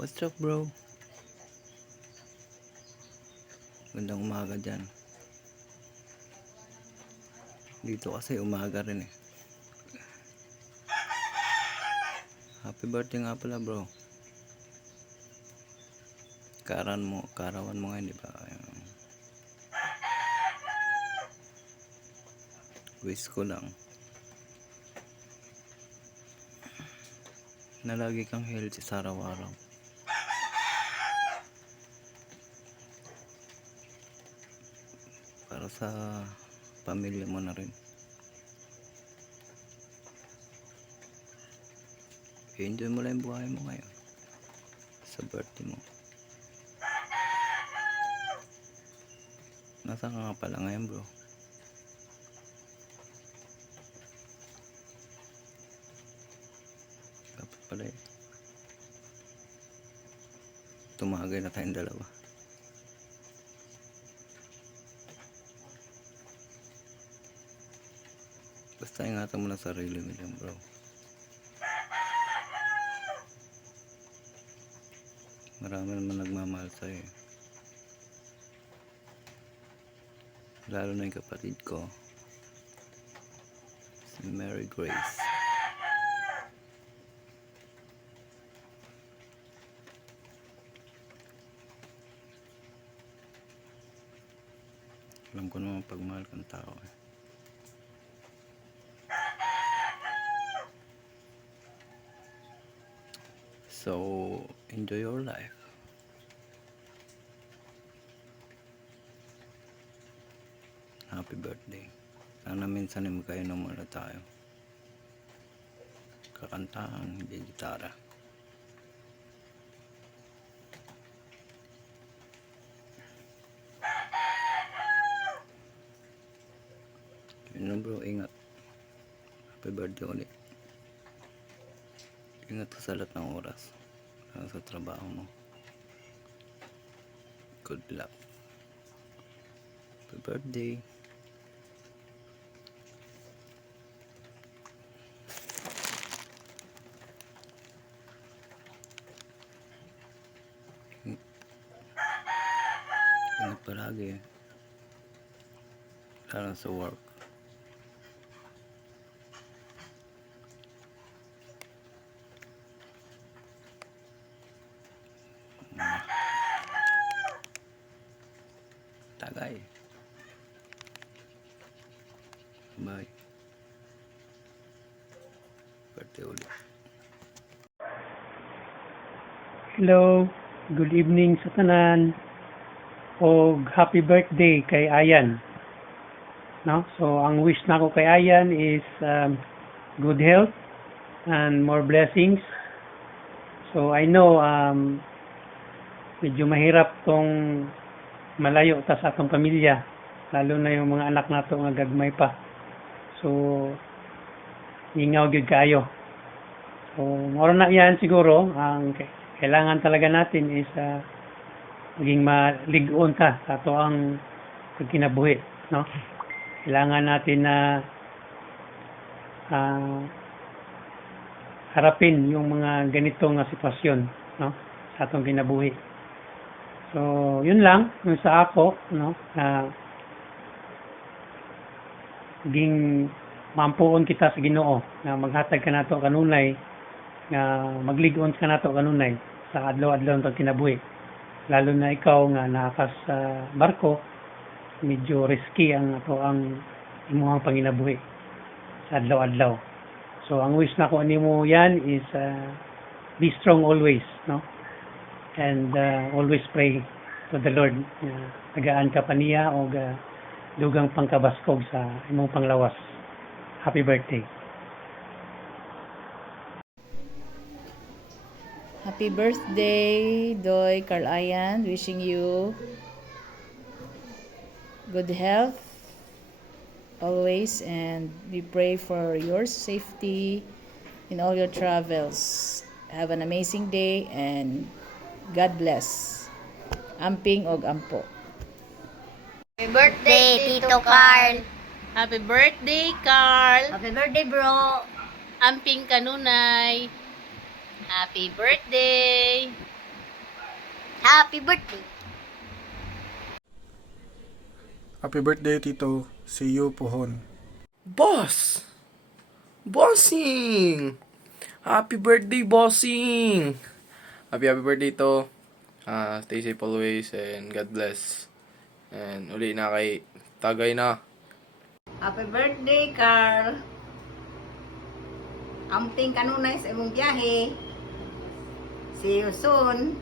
What's up, bro? Gandang umaga dyan. Dito kasi umaga rin eh. Happy birthday nga pala, bro. Karawan mo ngayon, di ba? Wish ko lang na lagi kang healthy sa araw-araw. Para sa pamilya mo na rin. I-enjoy mo lang yung buhay mo ngayon sa birthday mo. Nasaan ka nga pala ngayon, bro? Dapat pala eh. Tumagay na tayong dalawa. Basta ingatan mo na sarili mo dyan, bro. Marami naman nagmamahal sa'yo eh. Lalo na yung kapatid ko, si Mary Grace. Alam ko naman pagmahal kang tao eh. So, enjoy your life. Happy birthday. Sana minsan ay magkainom muna tayo. Kakantahan, hindi gitara. Yun na bro, ingat. Happy birthday ulit. Ingat ka sa lahat ng oras. Sa trabaho mo. Good luck. Happy birthday. Ingat palagi. Lalo sa work. Tagay. Bye. Birthday ulit. Hello, good evening sa tanan o happy birthday kay Ayan. No? So ang wish nako kay Ayan is good health and more blessings. So I know medyo mahirap tong malayo ta sa atong pamilya, lalo na yung mga anak nato nga gagmay pa. So ingaw gyud kayo. So moro na yan siguro ang kailangan talaga natin is maging malig-on ta sa ato ang pagkinabuhi, no? Kailangan natin na harapin yung mga ganitong sitwasyon, no? Sa atong kinabuhi. So, yun lang yung sa ako, no? Maging mampuon kita sa Ginoo na maghatag ka nato kanunay, nga maglig-on ka nato kanunay sa adlaw-adlaw ng kinabuhi. Lalo na ikaw nga nakas sa barko, medyo risky ang ato ang imuhang panginabuhi sa adlaw-adlaw. So ang wish nako nimo yan is be strong always, no? And always pray to the Lord. Tagaan ka pa niya o dugang pangkabaskog sa imong panglawas. Happy birthday. Happy birthday, Doy Carl Ayan. Wishing you good health always, and we pray for your safety in all your travels. Have an amazing day and God bless. Amping og ampo. Happy birthday, Tito Carl! Happy birthday, Carl! Happy birthday, bro! Amping kanunay! Happy birthday! Happy birthday. Happy birthday, Tito. See you, Pohon. Boss! Bossing! Happy birthday, bossing! Happy birthday to. Stay safe always and God bless. And uli na kay Tagay na. Happy birthday, Carl. Amping kanunay sa imong biyahe. See you soon.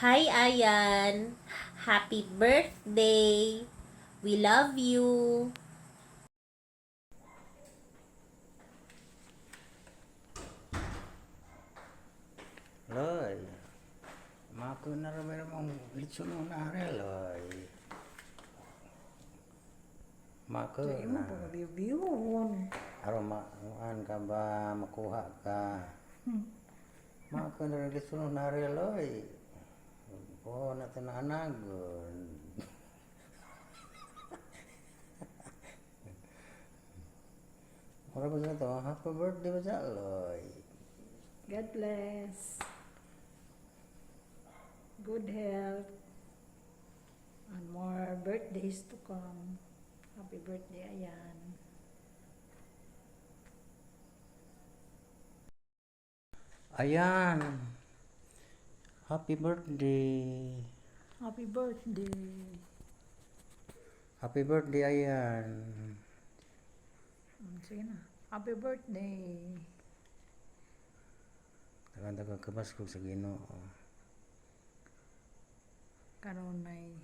Hi, Ayan. Happy birthday. We love you. Loy. Mako na rin mong litson na ari, Loy. Mako na. Araw maan ka ba makuha ka? Mako na rin litson na ari, Loy. Oo, natin na anagon. Mura ba sa ito? Happy birthday ba sa Loy? God bless. Good health. And more birthdays to come. Happy birthday, Ayan. Ayan. Happy birthday. Happy birthday. Happy birthday, Ayan. Sige na. Happy birthday. Tagang-tagang kabaskog sa Ginoo. Kanunay.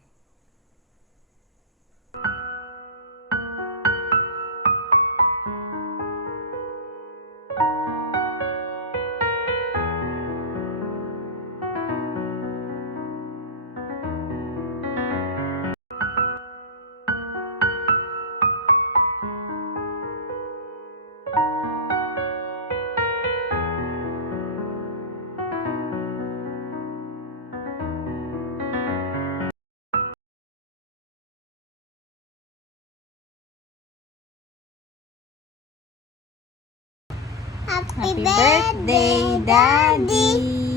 Happy birthday, Daddy.